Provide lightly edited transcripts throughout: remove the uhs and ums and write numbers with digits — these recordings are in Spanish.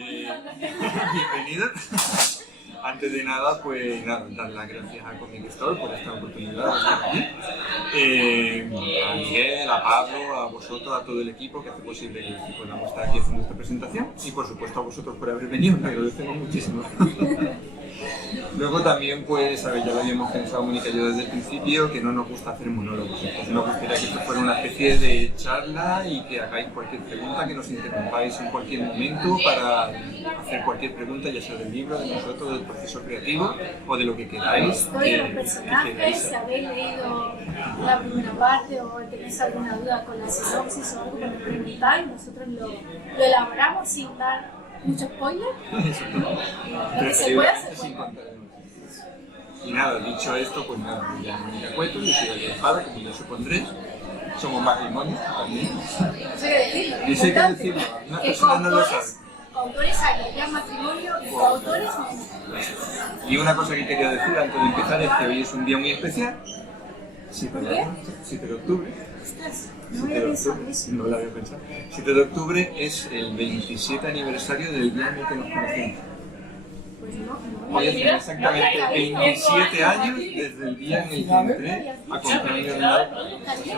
Bienvenidos. Antes de nada, pues nada, dar las gracias a Comic Store por esta oportunidad de estar aquí. A Miguel, a Pablo, a vosotros, a todo el equipo que hace posible que podamos estar aquí haciendo esta presentación y por supuesto a vosotros por haber venido, os agradecemos muchísimo. Luego también, pues, a ver, ya lo habíamos pensado Mónica y yo desde el principio, que no nos gusta hacer monólogos, entonces nos gustaría que esto fuera una especie de charla y que hagáis cualquier pregunta, que nos interrumpáis en cualquier momento para hacer cualquier pregunta, ya sea del libro, de nosotros, del proceso creativo o de lo que queráis. De los personajes, si habéis leído la primera parte o tenéis alguna duda con la sinopsis o algo que nos preguntáis, nosotros lo elaboramos sin dar mucho spoiler. Pero se puede hacer. Sin contar. Y nada, dicho esto, pues nada, me llamo Mónica Cueto, yo soy de Espada, como ya supondréis. Somos matrimonio también. Eso hay que decirlo. Y eso hay que decirlo, unas personas no lo saben. Autores hay, ya matrimonio y coautores no. Y una cosa que quería decir antes de empezar es que hoy es un día muy especial. 7 de octubre. Ostras, no había pensado eso. No lo había pensado. 7 de octubre es el 27 aniversario del día en el que nos conocimos. Pues no. Hoy hace exactamente 27 años desde el día en el que entré a comprar mi ordenador.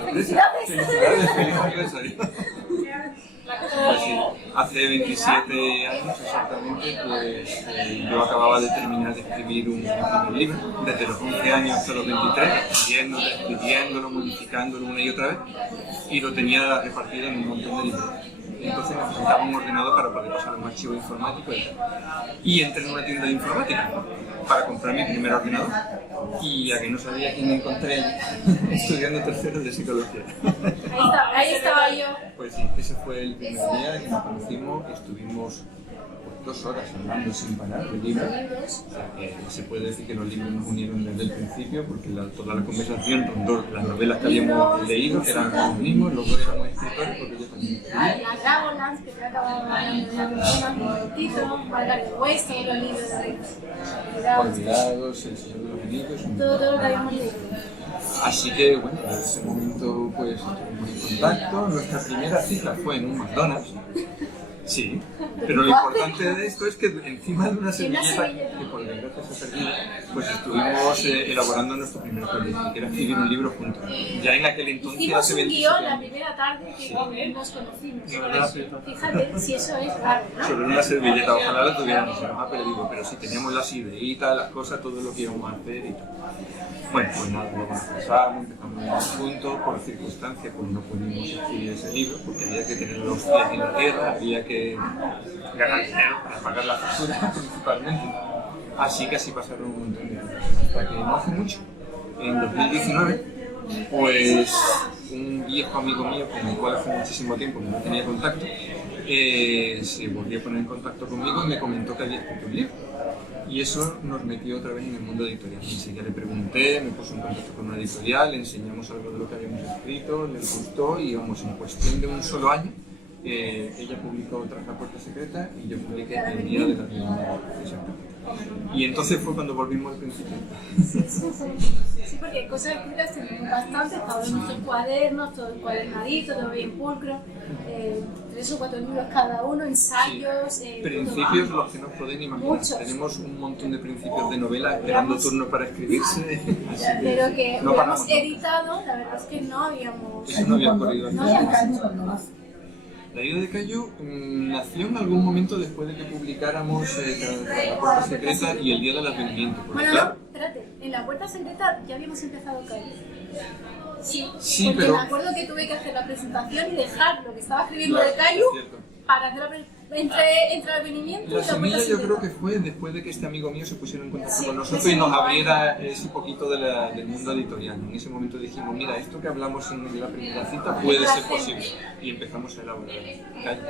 ¡Felicidades! ¡Feliz aniversario! Pues sí, hace 27 años exactamente, pues yo acababa de terminar de escribir un primer libro, desde los 11 años hasta los 23, escribiéndolo, modificándolo una y otra vez, y lo tenía repartido en un montón de libros. Entonces necesitaba un ordenador para poder pasar un archivo informático y tal. Y entré en una tienda de informática para comprar mi primer ordenador. Y a que no sabía quién me encontré estudiando tercero de psicología. Ahí estaba yo. Pues sí, ese fue el primer día que nos conocimos, estuvimos pues, 2 horas hablando sin parar de libros. O sea, que se puede decir que los libros nos unieron desde el principio, porque toda la conversación rondó las novelas que habíamos leído, que eran los mismos, los dos éramos escritores, porque yo también escribía. Las Dragonlance, que te acababa hablando de la persona, un momentito, Margaret West, todos los libros de Olvidados, El Señor de los Anillos. todo lo que habíamos leído. Así que, bueno, desde ese momento pues estuvimos en contacto. Nuestra primera cita fue en un McDonald's. Sí, pero lo importante de esto es que encima de una servilleta, que por desgracia se ha perdido, pues estuvimos elaborando nuestro primer proyecto, que era escribir un libro juntos. Ya en aquel entonces hicimos hace un 27 guión la años. primera tarde que nos conocimos. No, Fíjate si eso es arte, ¿no? sobre una servilleta, ojalá lo tuviéramos, se nos ha perdido, pero sí teníamos las ideitas, las cosas, todo lo que íbamos a hacer y tal. Bueno, pues nada, luego nos casamos, empezamos a vivir juntos, por circunstancias pues no pudimos escribir ese libro, porque había que tener los pies en la tierra, había que ganar dinero para pagar la factura principalmente. Así que así pasaron un montón de años, hasta que no hace mucho, en 2019, pues un viejo amigo mío con el cual hace muchísimo tiempo que no tenía contacto, se volvió a poner en contacto conmigo y me comentó que había escrito un libro. Y eso nos metió otra vez en el mundo editorial. Enseguida le pregunté, me puso en contacto con una editorial, le enseñamos algo de lo que habíamos escrito, le gustó y vamos, en cuestión de un solo año, ella publicó Tras la Puerta Secreta y yo publiqué El Día de la Bienvenida. Y entonces fue cuando volvimos al principio. Sí, porque cosas escritas tenemos bastante, todos nuestros cuadernos, todo encuadernadito, todo bien pulcro, 3 o 4 libros cada uno, ensayos. Sí. Principios los que no os podéis imaginar. Muchos. Tenemos un montón de principios de novela esperando turno para escribirse. Así Pero que no lo paramos. hemos editado, la verdad es que no habíamos. Eso no había ocurrido No antes. habíamos. La Ida de Cayo nació en algún momento después de que publicáramos La Puerta Secreta y El Día del Advenimiento. Porque, Bueno, claro, no, espérate, en La Puerta Secreta ya habíamos empezado a caer. Sí, porque pero... me acuerdo que tuve que hacer la presentación y dejar lo que estaba escribiendo Claro, de Cayo es cierto. para hacer entre el advenimiento y La La Puerta semilla yo Secreta. creo que fue después de que este amigo mío se pusiera en contacto Sí, con nosotros ese y nos mismo abriera año. ese poquito del mundo editorial. En ese momento dijimos, mira, esto que hablamos en la primera cita puede ser posible. Y empezamos a elaborar Cayo.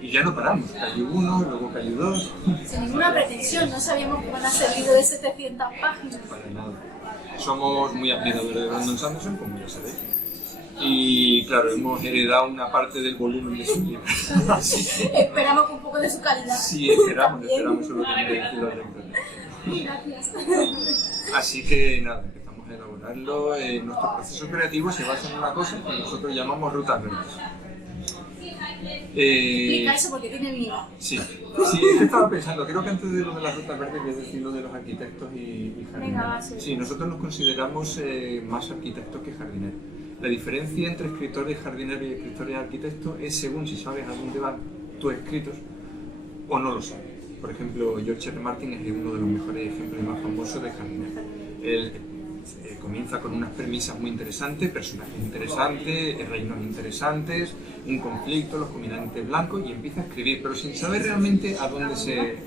Y ya no paramos. Cayo 1, luego Cayo 2. Sin ninguna pretensión, no sabíamos que iban a ser libros de 700 páginas. Para nada. Somos muy admiradores de Brandon Sanderson, como ya sabéis. Y claro, hemos heredado una parte del volumen de su libro. Así que Esperamos un poco de su calidad. sí, esperamos, eso lo que me decir los lectores. Gracias. Así que nada, empezamos a elaborarlo. Nuestro proceso creativo se basa en una cosa que nosotros llamamos rutas verdes. Explica eso porque tiene vida. Sí, sí, es que estaba pensando, creo que antes de lo de las rutas verdes, que es decir, lo de los arquitectos y jardineros. Sí, nosotros nos consideramos más arquitectos que jardineros. La diferencia entre escritor y jardinero y escritor y arquitecto es según si sabes a dónde van tus escritos o no lo sabes. Por ejemplo, George R. Martin es uno de los mejores ejemplos y más famosos de jardinero. Él comienza con unas premisas muy interesantes, personajes interesantes, reinos interesantes, un conflicto, los combinantes blancos, y empieza a escribir, pero sin saber realmente a dónde se mete.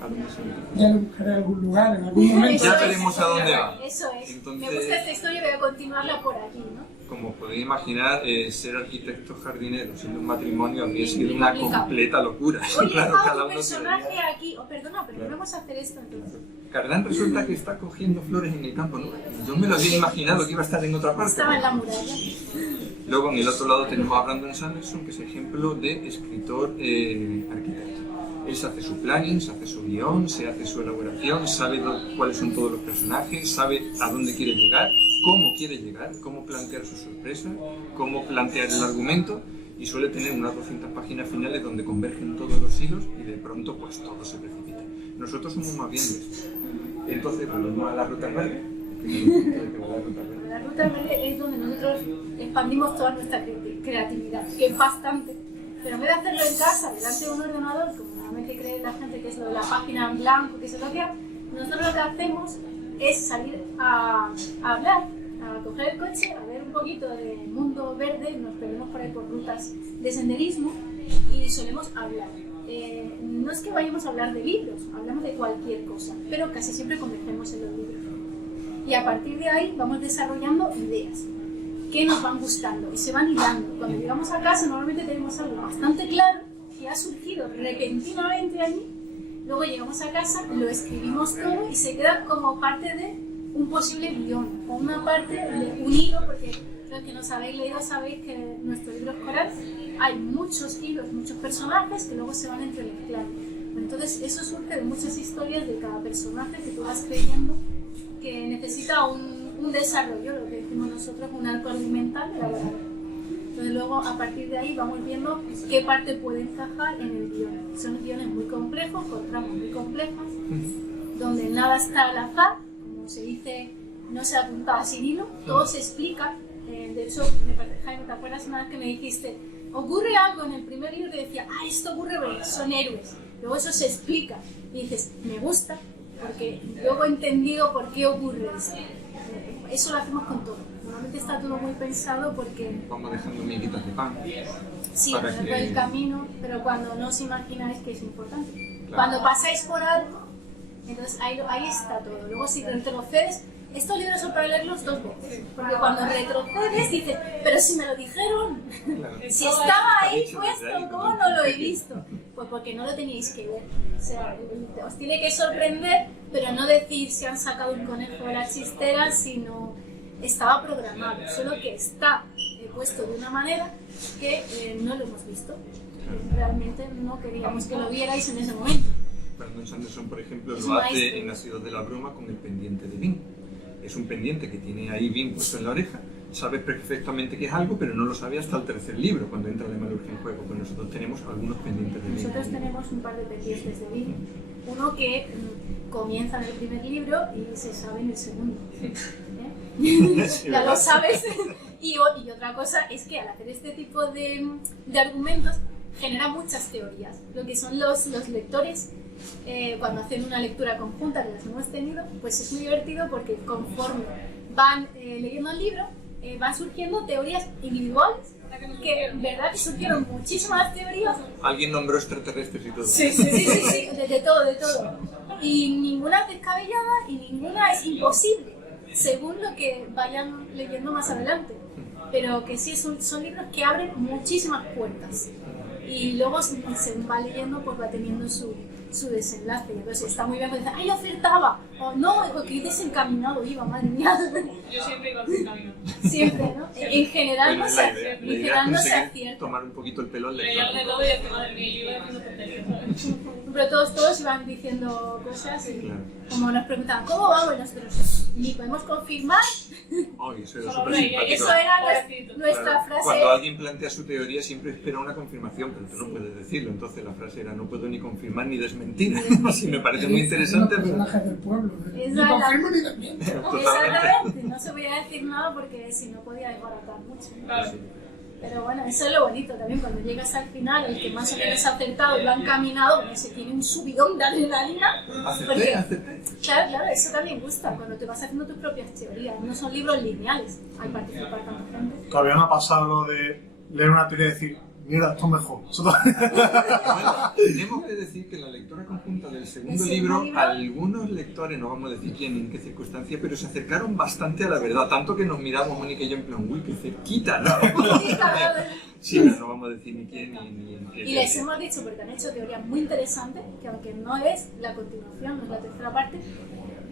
Ya lo buscaré algún lugar, en algún momento. Ya veremos a dónde va. Eso es. Entonces, me gusta esta historia y voy a continuarla por aquí, ¿no? Como podéis imaginar, ser arquitecto jardinero siendo un matrimonio habría sido una completa locura. Oye, claro, cada un uno personaje quería... aquí, perdona, pero no vamos a hacer esto entonces. Cardán resulta que está cogiendo flores en el campo, ¿no? Yo me lo había imaginado que iba a estar en otra parte. Estaba en la muralla. Luego en el otro lado tenemos a Brandon Sanderson, que es ejemplo de escritor arquitecto. Él se hace su planning, se hace su guión, se hace su elaboración, sabe cuáles son todos los personajes, sabe a dónde quiere llegar, cómo plantear sus sorpresas, cómo plantear el argumento, y suele tener unas 200 páginas finales donde convergen todos los hilos y de pronto pues todo se precipita. Nosotros somos más bien de esto. Entonces volvemos a la ruta verde. La ruta verde es donde nosotros expandimos toda nuestra creatividad, que es bastante. Pero en vez de hacerlo en casa, delante de un ordenador, como normalmente cree la gente que es lo de la página en blanco, que se copia, nosotros lo que hacemos es salir a hablar, a coger el coche, a ver un poquito de mundo verde, nos perdemos por ahí por rutas de senderismo y solemos hablar. No es que vayamos a hablar de libros, hablamos de cualquier cosa, pero casi siempre convergemos en los libros. Y a partir de ahí vamos desarrollando ideas que nos van gustando y se van hilando. Cuando llegamos a casa normalmente tenemos algo bastante claro que ha surgido repentinamente allí. Luego llegamos a casa, lo escribimos todo y se queda como parte de un posible guión o una parte de un hilo, porque los que nos habéis leído sabéis que en nuestro libro escolar hay muchos hilos, muchos personajes que luego se van entremezclando. Entonces eso surge de muchas historias de cada personaje que tú vas creyendo que necesita un desarrollo, lo que decimos nosotros, un arco argumental elaborado. Entonces luego a partir de ahí vamos viendo qué parte puede encajar en el guión. Son guiones muy complejos, con tramas muy complejas, donde nada está al azar, como se dice, no se apunta sin hilo, todo se explica. De hecho, Jaime, ¿te acuerdas una vez que me dijiste, ocurre algo en el primer libro que decía, esto ocurre porque son héroes? Luego eso se explica y dices, me gusta, porque luego he entendido por qué ocurre esto. Eso lo hacemos con todo. Normalmente está todo muy pensado porque... Vamos dejando miguitas de pan. Sí, por el camino, pero cuando no os imagináis que es importante. Claro. Cuando pasáis por algo, entonces ahí está todo. Luego si retrocedes, estos libros son para leerlos 2 veces. Porque cuando retrocedes dices, pero si me lo dijeron, Claro. si estaba ahí puesto, ¿cómo no lo he visto? Pues porque no lo teníais que ver. O sea, os tiene que sorprender, pero no decir si han sacado un conejo de la chistera, sino estaba programado, solo que está puesto de una manera que no lo hemos visto. Realmente no queríamos que lo vierais en ese momento. Brandon Sanderson, por ejemplo, lo hace en Nacidos de la Bruma con el pendiente de Vin. Es un pendiente que tiene ahí Vin puesto en la oreja. Sabes perfectamente que es algo, pero no lo sabe hasta el 3er libro, cuando entra la Memalurgia en juego. Pues nosotros tenemos algunos pendientes de Vin. Nosotros tenemos un par de pendientes de Vin. Uno que comienza en el primer libro y se sabe en el segundo. Sí, ya lo sabes. Y otra cosa es que al hacer este tipo de argumentos genera muchas teorías. Lo que son los lectores, cuando hacen una lectura conjunta, que las hemos tenido, pues es muy divertido porque conforme van leyendo el libro, van surgiendo teorías individuales, que en verdad que surgieron muchísimas teorías. Alguien nombró extraterrestres y todo. Sí, de todo. Y ninguna es descabellada y ninguna es imposible, según lo que vayan leyendo más adelante. Pero que sí son libros que abren muchísimas puertas. Y luego, según va leyendo, pues va teniendo su desenlace. Entonces está muy bien cuando dice, ¡ay, acertaba! O no, qué desencaminado iba, madre mía. Yo siempre iba desencaminado. Siempre, ¿no? En general no se acierta. Tomar un poquito el pelo al Pero lector. ya de todo y decir, madre mía, yo iba haciendo tonterías, ¿sabes? Pero todos iban diciendo cosas y Claro. como nos preguntaban, ¿cómo vamos? Y nosotros, ni podemos confirmar. Ay, eso era Solo súper reír, simpático. Eso era Pobrecito. nuestra Claro, frase. cuando alguien plantea su teoría siempre espera una confirmación, pero tú no puedes decirlo. Entonces la frase era no puedo ni confirmar ni desmentir. Así me parece muy interesante. Los Pero... personajes del pueblo. Ni Exacto. confirmo ni desmiento. Exactamente, no se podía decir nada porque si no podía desbaratar mucho. Claro. Pero bueno, eso es lo bonito también, cuando llegas al final, el que más o menos ha acertado y lo ha encaminado, bueno, se tiene un subidón de adrenalina. Acepté. Claro, eso también gusta, cuando te vas haciendo tus propias teorías, no son libros lineales al participar tanta gente. Todavía no ha pasado lo de leer una teoría y decir, mira, esto es mejor. Tenemos que decir que en la lectura conjunta del segundo ¿El libro, segundo libro? algunos lectores, no vamos a decir quién ni en qué circunstancia, pero se acercaron bastante a la verdad, tanto que nos miramos Mónica y yo en plan, uy, qué cerquita, ¿no? Sí, pero no vamos a decir ni quién ni en qué. Y les hemos dicho, porque han hecho teorías muy interesantes, que aunque no es la continuación, no es la tercera parte,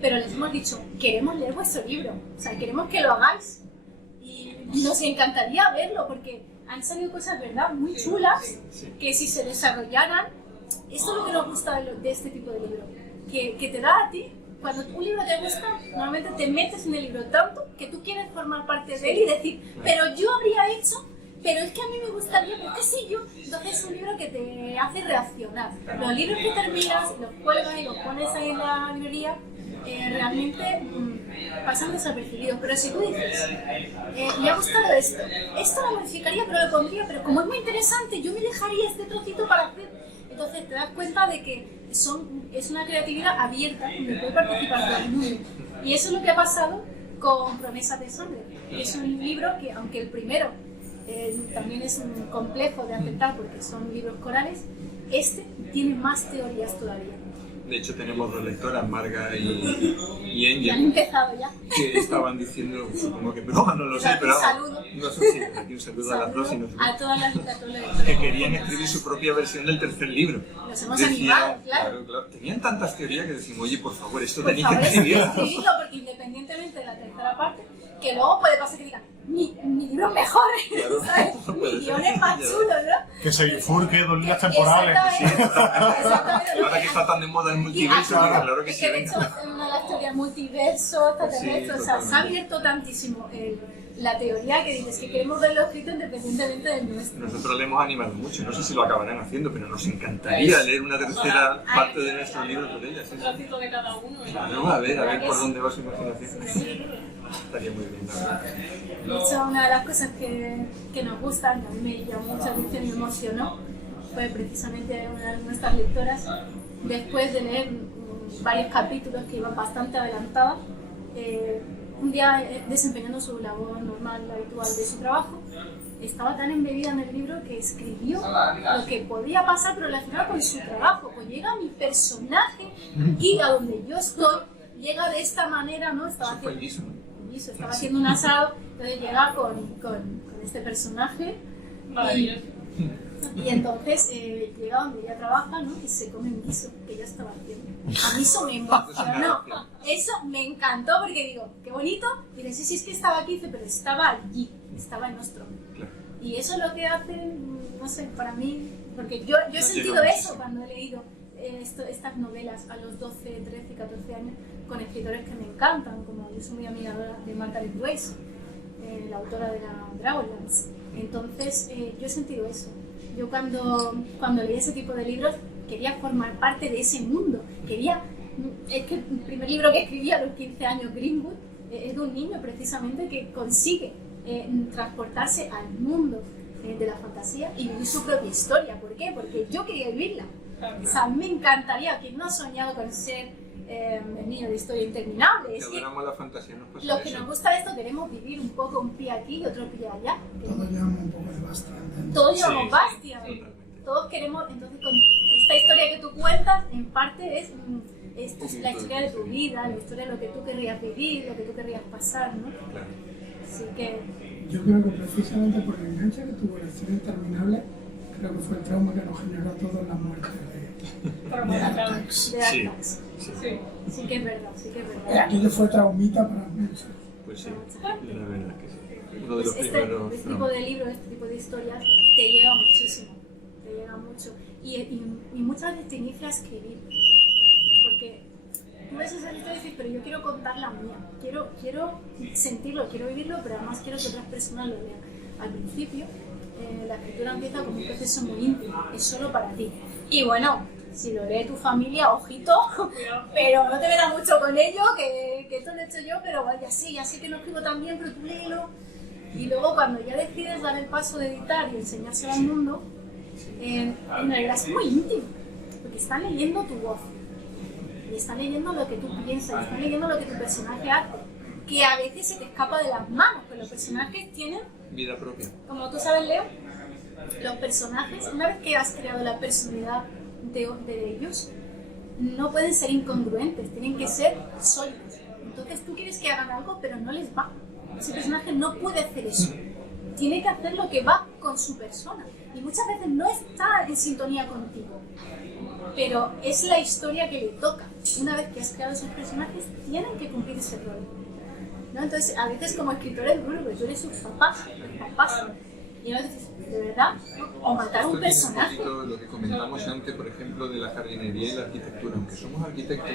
pero les hemos dicho, queremos leer vuestro libro, o sea, queremos que lo hagáis. Y nos encantaría verlo, porque han salido cosas, ¿verdad?, muy chulas, que si se desarrollaran, esto es lo que nos gusta de este tipo de libro, que te da a ti, cuando un libro te gusta, normalmente te metes en el libro tanto que tú quieres formar parte de él y decir, pero yo habría hecho, pero es que a mí me gustaría, pero qué sé yo. Entonces es un libro que te hace reaccionar. Los libros que terminas, los cuelgas y los pones ahí en la librería, realmente pasan desapercibidos. Pero si tú dices, me ha gustado esto lo modificaría, pero lo pondría, pero como es muy interesante, yo me dejaría este trocito para hacer. Entonces te das cuenta de que es una creatividad abierta donde puede participar todo el mundo. Y eso es lo que ha pasado con Promesas de Sangre, que es un libro que, aunque el primero también es un complejo de aceptar porque son libros corales, este tiene más teorías todavía. De hecho tenemos dos lectoras, Marga y Y han Angel, empezado ya. que estaban diciendo, supongo que broma, no lo sé, pero Un saludo. no sé si aquí un saludo a las dos y nos A todas las que querían escribir su propia versión del tercer libro. Nos hemos animado, claro. Claro. Tenían tantas teorías que decimos, oye, por favor, esto Por tenéis favor, que escribirlo. escribidlo, porque independientemente de la tercera parte, que luego puede pasar que digan, mi libro es mejor, Claro, ¿sabes? puede Mi ser. guión es más chulo, ¿no? Que se bifurque 2 líneas temporales. Exactamente. Ahora que está tan de moda el Y multiverso, aquí, claro que es sí, que de venga. hecho en una de las teorías multiverso, extraterrestre, Sí, o sea, se ha totalmente. abierto tantísimo la teoría que dices que queremos verlo escrito independientemente del nuestro. Nosotros le hemos animado mucho, no sé si lo acabarán haciendo, pero nos encantaría leer una tercera parte de nuestro libro por ellas. Un trocito de cada uno. Claro, a ver por dónde va su imaginación. Estaría muy bien, la verdad. De hecho, una de las cosas que nos gustan, que a mí me llamó mucha atención y me emocionó, fue precisamente una de nuestras lectoras, después de leer varios capítulos que iban bastante adelantadas, un día desempeñando su labor normal, habitual de su trabajo, estaba tan embebida en el libro que escribió lo que podía pasar, pero relacionado con su trabajo. Pues llega mi personaje y a donde yo estoy, llega de esta manera, ¿no? Estaba Eso fue liso, ¿no? estaba haciendo un asado, entonces llega con este personaje Maravilloso. y entonces llega donde ella trabaja, ¿no? Y se come un guiso que ella estaba haciendo. A mí eso me emocionó, eso me encantó porque digo, qué bonito, y dice, sí, es que estaba aquí, dice, pero estaba allí, estaba en nuestro. Claro. Y eso es lo que hace, no sé, para mí, porque yo he Nos sentido llega eso muchísimo. cuando he leído estas novelas a los 12, 13, 14 años con escritores que me encantan, como yo soy muy amiga de Margaret Weiss, la autora de la Dragonlance. Entonces yo he sentido eso. Yo cuando leí ese tipo de libros quería formar parte de ese mundo. Es que el primer libro que escribí a los 15 años, Greenwood, es de un niño precisamente que consigue transportarse al mundo de la fantasía y vivir su propia historia. ¿Por qué? Porque yo quería vivirla. O sea, me encantaría, quien no ha soñado con ser el niño de historia interminable. Que Es que adoramos la fantasía, nos pasa los que eso. nos gusta esto queremos vivir un poco un pie aquí y otro pie allá. Todos llevamos un poco de Bastian dentro. Todos Sí, llevamos sí, Bastia. totalmente. Todos queremos, entonces con esta historia que tú cuentas, en parte es la historia de tu vida, la historia de lo que tú querrías vivir, lo que tú querrías pasar, ¿no? Claro. Así que Yo creo que precisamente por el enganche que tuvo la historia interminable, creo que fue el trauma que nos generó a todos la muerte de Artax. de Sí. Artax. Sí, Sí. Sí que es verdad, sí que es verdad. Aquello fue traumita para muchos. pues sí, la verdad que sí. Uno de los Este primeros. tipo de libros, este tipo de historias te llega muchísimo, te llega mucho. y muchas veces te inicia a escribir, porque tú ves esa historia y dices, pero yo quiero contar la mía, quiero sentirlo, quiero vivirlo, pero además quiero que otras personas lo vean. Al principio, la escritura empieza como un proceso muy íntimo, es solo para ti. Y bueno, si lo lee tu familia, ojito, pero no te metas mucho con ello, que esto lo he hecho yo, pero vaya, sí, ya sé que no escribo tan bien, pero tú léelo. Y luego cuando ya decides dar el paso de editar y enseñárselo al mundo, en realidad es muy íntimo, porque están leyendo tu voz, y están leyendo lo que tú piensas, y están leyendo lo que tu personaje hace, que a veces se te escapa de las manos, pero los personajes tienen vida propia. Como tú sabes, Leo, los personajes, una vez que has creado la personalidad de ellos, no pueden ser incongruentes, tienen que ser sólidos. Entonces tú quieres que hagan algo, pero no les va. Ese personaje no puede hacer eso. Tiene que hacer lo que va con su persona. Y muchas veces no está en sintonía contigo. Pero es la historia que le toca. Una vez que has creado esos personajes, tienen que cumplir ese rol, ¿no? Entonces, a veces como escritor es duro, porque tú eres sus papás, y a veces dices, ¿de verdad? O matar un personaje. Un poquito lo que comentamos antes, por ejemplo, de la jardinería y la arquitectura. Aunque somos arquitectos,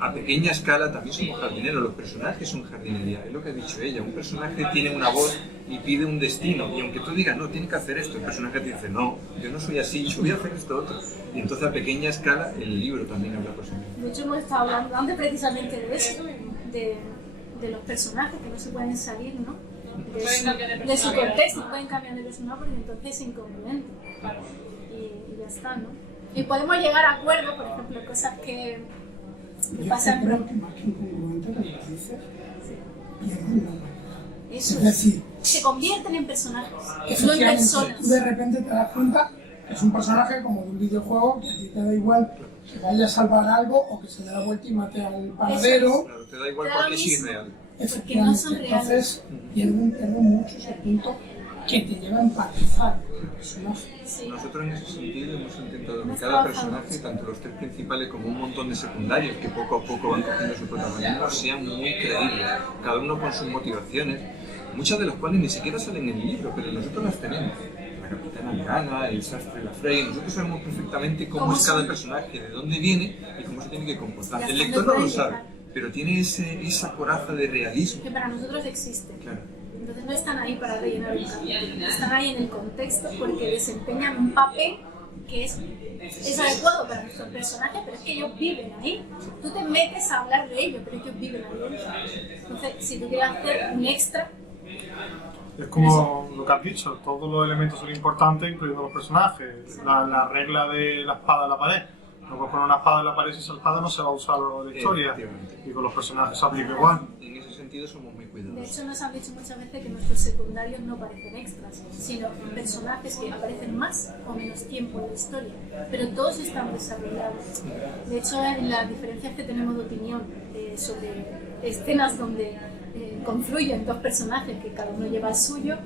a pequeña escala también somos jardineros. Los personajes son jardinería, es lo que ha dicho ella. Un personaje tiene una voz y pide un destino, y aunque tú digas, no, tiene que hacer esto, el personaje te dice, no, yo no soy así, yo voy a hacer esto otro. Y entonces a pequeña escala el libro también habla por sí mismo. De hecho, hemos estado hablando antes precisamente de eso, de los personajes que no se pueden salir, ¿no? De su contexto, no pueden cambiar de personaje porque entonces es incongruente. Y ya está, ¿no? Y podemos llegar a acuerdos, por ejemplo, cosas que pasan. Yo creo que más que incongruente lo que dices, pierden la humanidad. Eso es decir, se convierten en personajes, no en efectivamente, personas. tú de repente te das cuenta que es un personaje como de un videojuego que a ti te da igual que vaya a salvar algo o que se dé la vuelta y mate al panadero. Claro, te da igual Te da porque lo sí es mismo. real. Porque no son reales. Entonces pierden mucho ese punto que te lleva a empatizar con el personaje. Sí. Nosotros en ese sentido hemos intentado que Hemos cada trabajado personaje, tanto los tres principales como un montón de secundarios que poco a poco van cogiendo su protagonismo, sean muy creíbles, cada uno con sus motivaciones, muchas de las cuales ni siquiera salen en el libro, pero nosotros las tenemos. La capitana Leana, el sastre, la Frey, nosotros sabemos perfectamente cómo es cada personaje, de dónde viene y cómo se tiene que comportar. El lector no lo sabe, pero tiene esa coraza de realismo. Que para nosotros existe. Claro. Entonces no están ahí para rellenar un capítulo, están ahí en el contexto porque desempeñan un papel que es adecuado para nuestros personajes, pero es que ellos viven ahí. Tú te metes a hablar de ellos, pero ellos viven ahí. Entonces, si tú quieres hacer un extra... Es como lo que has dicho, todos los elementos son importantes, incluyendo los personajes. La regla de la espada en la pared. No puedes poner una espada en la pared si esa espada no se va a usar a lo largo de la historia. Y con los personajes se aplica igual. En ese sentido somos muy De cuidadosos. hecho, nos han dicho muchas veces que nuestros secundarios no parecen extras, sino personajes que aparecen más o menos tiempo en la historia, pero todos están desarrollados. De hecho, en las diferencias que tenemos de opinión sobre escenas donde confluyen dos personajes que cada uno lleva el suyo,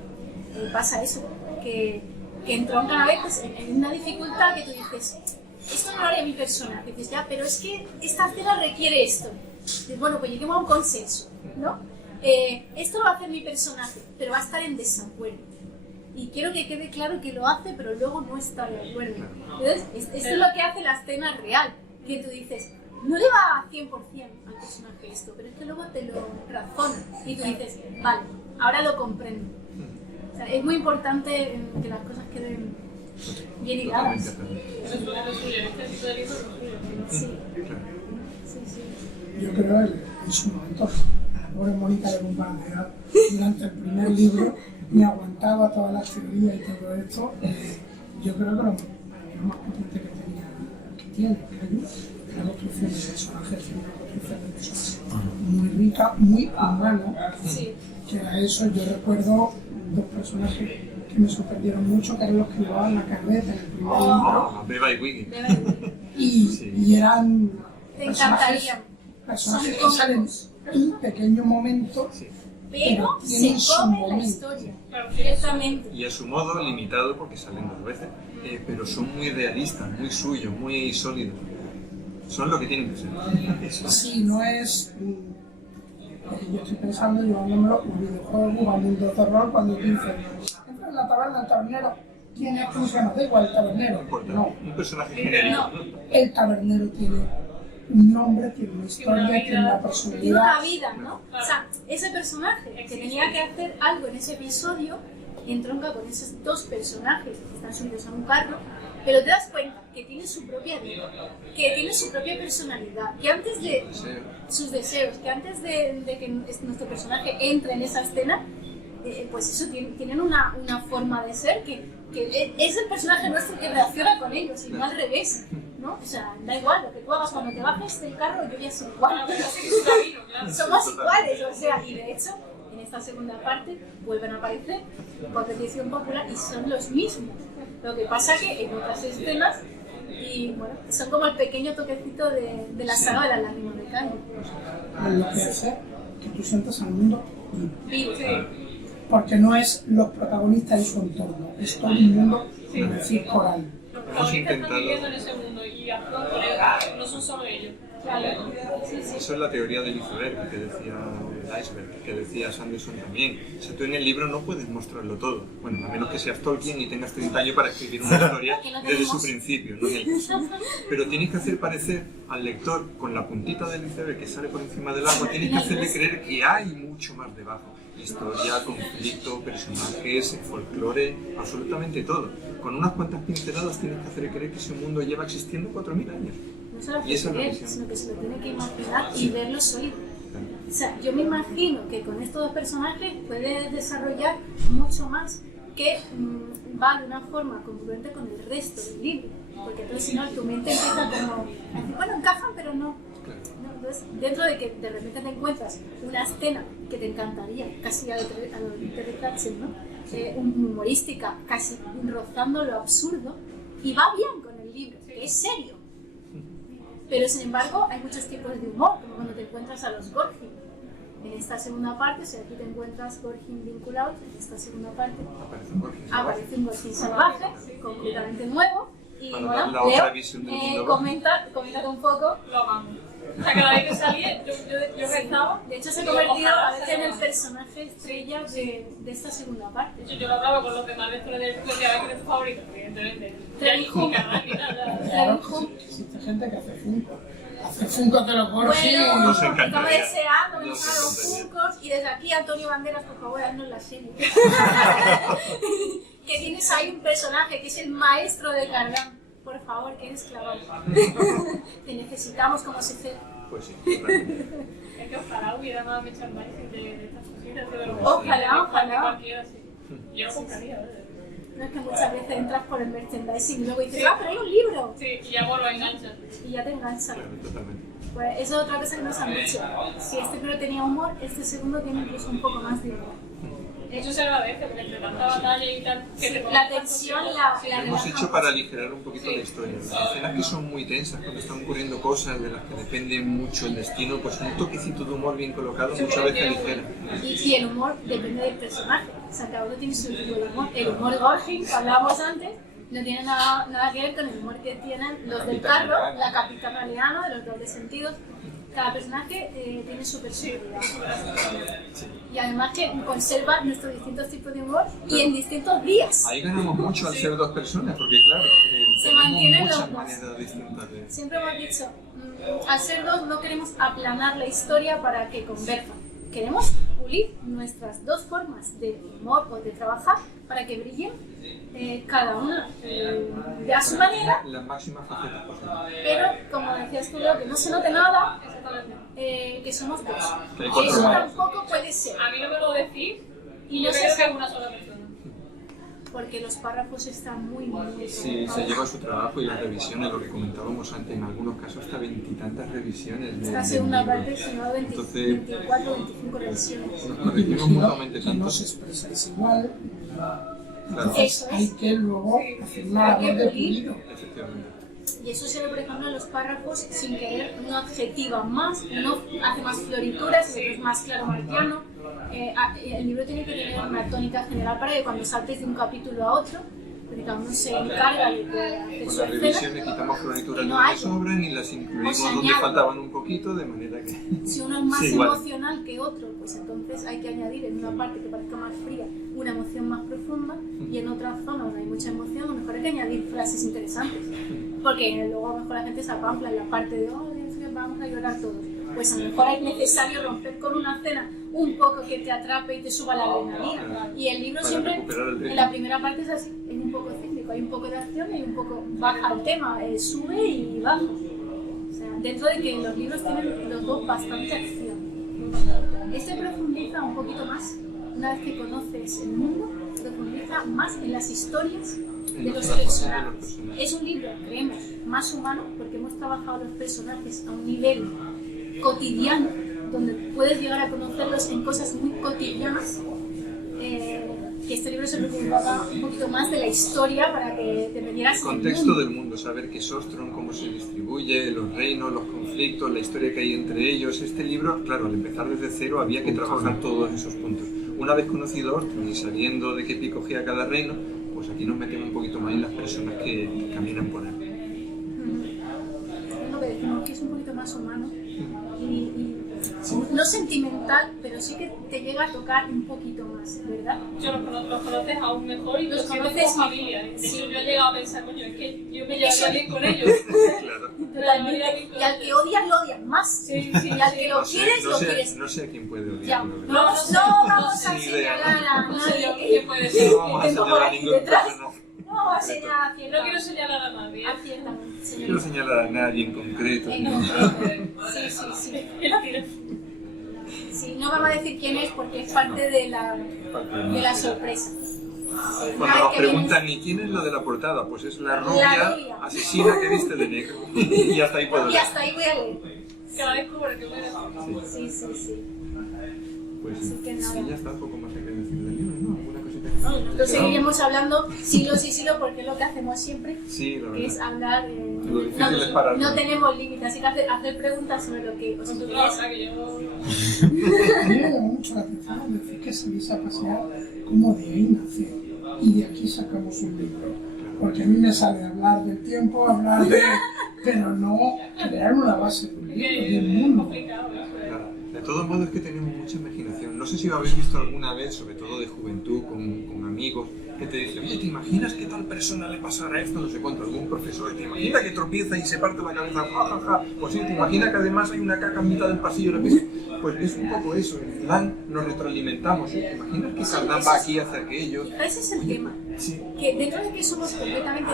pasa eso, que entroncan a veces en una dificultad que tú dices, esto no lo haría mi personaje, dices, ya, pero es que esta escena requiere esto. Dices, bueno, pues lleguemos a un consenso, ¿no? Esto lo va a hacer mi personaje, pero va a estar en desacuerdo. Y quiero que quede claro que lo hace, pero luego no está de acuerdo. Entonces, esto es lo que hace la escena real, que tú dices, no le va a 100% al personaje esto, pero es que luego te lo razona y tú dices, vale, ahora lo comprendo. O sea, es muy importante que las cosas queden bien hiladas. Eso es lo suyo, en este tipo de libros es lo suyo. Sí. Sí, sí. Yo creo que en su momento a la pobre Mónica le bombardea durante el primer libro, me aguantaba todas las teorías y todo esto. Yo creo que lo más potente que tiene, creo yo, es la construcción de personajes, una construcción de personajes muy rica, muy humana. Sí. Que a eso yo recuerdo dos personajes que me sorprendieron mucho, que eran los que llevaban la carreta en el primer libro. Beba y Wiggy. Y eran Te encantarían. personajes Son que salen en un pequeño momento, Pero tienen se su comen la momento. historia, ciertamente. Y a su modo limitado porque salen dos veces, pero son muy realistas, muy suyos, muy sólidos. Son lo que tienen que ser. Eso. Sí, no es... yo estoy pensando llevándomelo un videojuego, a un mundo de terror, cuando tú dices, entra en la taberna del tabernero ¿quién es? ¿Cómo se llama? Da igual, el tabernero. No importa, No, un personaje genérico. No. el tabernero tiene un nombre, tiene una historia, vida. tiene una Tiene personalidad. una vida, ¿no? O sea, ese personaje que tenía que hacer algo en ese episodio entronca con esos dos personajes que están subidos a un carro, pero te das cuenta que tiene su propia vida, que tiene su propia personalidad, que antes de sus deseos, que antes de que nuestro personaje entre en esa escena, pues eso, tienen una forma de ser que es el personaje nuestro que reacciona con ellos y no al revés, ¿no? O sea, da igual, lo que tú hagas cuando te bajes del carro, yo ya soy igual. Somos iguales, o sea, y de hecho, en esta segunda parte vuelven a aparecer por petición popular y son los mismos. Lo que pasa que en otras escenas, y bueno, son como el pequeño toquecito de la saga de las lágrimas de caña. Lo que hace que tú sientas al mundo vivo. Vivo. Porque no es los protagonistas y su entorno, es todo un mundo, es decir, coral. Los protagonistas están viviendo en ese mundo y actúan con él, no son solo ellos. Claro. Sí, sí. Eso es la teoría del iceberg que decía el iceberg, que decía Sanderson también. O sea, tú en el libro no puedes mostrarlo todo. Bueno, a menos que seas Tolkien y tengas 30 años para escribir una historia desde su principio, ¿no? Pero tienes que hacer parecer al lector con la puntita del iceberg que sale por encima del agua, tienes que hacerle creer que hay mucho más debajo. Historia, conflicto, personajes, folclore, absolutamente todo. Con unas cuantas pinceladas tienes que hacer creer que ese mundo lleva existiendo 4.000 años. No solo Y esa es la creer, visión. sino que se lo tiene que imaginar y verlo sólido. O sea, yo me imagino que con estos dos personajes puede desarrollar mucho más que va de una forma congruente con el resto del libro. Porque entonces si no, tu mente empieza como a decir, bueno, encajan, pero no. No, entonces, dentro de que de repente te encuentras una escena que te encantaría, casi a lo Terry Pratchett, ¿no? Humorística, casi rozando lo absurdo, y va bien con el libro, que es serio. Pero sin embargo, hay muchos tipos de humor, como cuando te encuentras a los Gorgin. En esta segunda parte, o sea, aquí te encuentras Gorgin vinculados, en esta segunda parte aparece un Gorgin salvaje, completamente nuevo. Y Para bueno, dar la otra Leo, visión del mundo. comenta un poco. Lo amamos. O sea, cada vez que salía, yo rezaba. De hecho, se ha convertido a veces en el personaje estrella de esta segunda parte. De hecho, yo lo hablaba con los demás lectores del club y a ver quién es tu favorito, evidentemente. Trevin Ya Hook. ni nada, ni nada. Claro, existe gente que hace Funko. Hace Funko de los Gorgin Bueno, Nos estamos encantaría. deseando que Nos nos hagan los encantaría. Funkos y desde aquí, Antonio Banderas, por favor, haznos la serie. Que tienes ahí un personaje que es el maestro de Cardán. Por favor, que eres clavado. Te necesitamos como se Pues sí, totalmente. Es que ojalá hubiera más merchandising de estas cositas. De los Ojalá. Cualquiera, sí. Yo lo compraría, ¿verdad? No es que muchas veces entras por el merchandising y luego dices, ah, pero hay un libro. Sí, y ya vuelvo a enganchar. Y ya te engancha. Claro, totalmente. Pues eso es otra cosa que nos han dicho. Si este primero tenía humor, este segundo tiene incluso un poco más de humor. Eso se agradece, porque entre tanta batalla y tal, que te La tensión, la Lo hemos hecho para aligerar un poquito la historia. Las escenas que son muy tensas, cuando están ocurriendo cosas de las que depende mucho el destino, pues un toquecito de humor bien colocado muchas veces aligera. Y el humor depende del personaje. O sea, cada uno tiene su tipo de humor. El humor Gorgin, que hablábamos antes, no tiene nada que ver con el humor que tienen los del carro, la capitana Leano, de los dobles sentidos. Cada personaje tiene su personalidad. Y además que conserva nuestros distintos tipos de humor y en distintos días. Ahí ganamos mucho al ser dos personas, porque claro, Se mantienen tenemos los muchas dos. maneras distintas de... Siempre hemos dicho, al ser dos no queremos aplanar la historia para que converjan. Queremos pulir nuestras dos formas de humor o de trabajar para que brillen cada una a su manera, Las máximas facetas posibles. pero como decías tú, Leo, que no se note nada, que somos dos. Que hay Que cuatro eso manos. tampoco puede ser. A mí no me lo decís Y y no yo sé creo si- que es una sola persona. Porque los párrafos están muy Sí, se lleva su trabajo y las revisiones, lo que comentábamos antes, en algunos casos hasta 20 y tantas revisiones. Esta del segunda libro. parte se lleva entonces, 24 25 revisiones. nos corregimos mutuamente que tanto. no os expresáis igual. Claro, Entonces Eso hay es. que luego hacer una labor de pulido. efectivamente. Y eso se ve, por ejemplo, en los párrafos sin querer, uno adjetiva más, uno hace más florituras, el otro es más claro marciano. El libro tiene que tener una tónica general para que cuando saltes de un capítulo a otro porque cada uno se encarga de hacer Con su la escena. revisión le quitamos florituras Y no donde hay. sobran y las incluimos O se donde añade. faltaban un poquito, de manera que... Si uno es más Sí, igual. emocional que otro, pues entonces hay que añadir en una parte que parezca más fría una emoción más profunda, y en otra zona donde hay mucha emoción, a lo mejor hay que añadir frases interesantes. Porque luego a lo mejor la gente se apampla en la parte de oh, Dios mío, vamos a llorar todos. Pues a lo mejor es necesario romper con una escena un poco que te atrape y te suba la adrenalina. Y el libro Para siempre, recuperar el ritmo. en la primera parte es así, es un poco cíclico, hay un poco de acción y hay un poco baja el tema, sube y baja. O sea, dentro de que los libros tienen los dos bastante acción. Este profundiza un poquito más, una vez que conoces el mundo, profundiza más en las historias de los personajes. Es un libro, creemos, más humano, porque hemos trabajado los personajes a un nivel cotidiano, donde puedes llegar a conocerlos en cosas muy cotidianas. Que este libro se preocupaba un poquito más de la historia para que te metieras El en el contexto mundo. del mundo, saber qué es Ostrom, cómo se distribuye, los reinos, los conflictos, la historia que hay entre ellos. Este libro, claro, al empezar desde cero había que trabajar todos esos puntos. Una vez conocido Ostrom y sabiendo de qué pie cogía cada reino, pues aquí nos metemos un poquito más en las personas que caminan por él. Es lo que decimos, que es un poquito más humano y no sentimental, pero sí que te llega a tocar un poquito más, ¿verdad? Yo los conoces aún mejor y Los los sientes conoces como familia. De sí. hecho, yo he llegado a pensar, coño, es que yo me llevaría bien con ellos. Claro. Totalmente. Y al que odias, lo odias más. Sí, sí, Y al que lo No sé, quieres, no lo sé, quieres. no sé a quién puede Ya. odiarlo. No, ¿verdad? no vamos a Ni idea, señalar a No sé yo nadie. quién puede ser. No vamos a Tengo por señalar a aquí ningún detrás. personaje. No vamos a señalar a quién. No quiero señalar a nadie. A quién también, No quiero señorita. señalar a nadie en concreto. En ¿no? concreto. Sí, sí, sí. Sí, no vamos a decir quién es porque es parte de la sorpresa. Cuando Una nos vez que preguntan, ¿y quién es lo de la portada? Pues es la La rubia rubia. asesina que viste de negro. Y hasta ahí puedo vienes- Y leer. hasta ahí voy a leer. Cada vez como que bueno. Sí, sí, sí. Pues Así que nada. sí, ya está, poco más que decir del libro, ¿no? ¿Alguna cosita que Nosotros seguiremos hablando siglos y siglos porque es lo que hacemos siempre, Sí, la que es verdad. hablar. Lo difícil es parar. No tenemos límites, así que hacer preguntas sobre lo que os Con tu interesa. trabajo, que yo... A mí me llamó mucho la atención decir que salís a pasear como de ahí nace y de aquí sacamos un libro. Porque a mí me sale hablar del tiempo, hablar de... pero no crear una base de un libro, de un mundo. complicado, ¿eh? Claro. De todos modos es que tenemos mucha imaginación. No sé si lo habéis visto alguna vez, sobre todo de juventud, con amigos, que te dicen, oye, ¿te imaginas que tal persona le pasara esto? No sé cuánto, algún profesor, ¿te imaginas que tropieza y se parte la cabeza? Ja, ja, ja. Pues sí, ¿te imaginas que además hay una caca en mitad del pasillo? Pues es un poco eso, en plan nos retroalimentamos. ¿Eh? ¿Te imaginas que Sardán va aquí hacia aquello? Ese es el tema. Sí. Que dentro de que somos completamente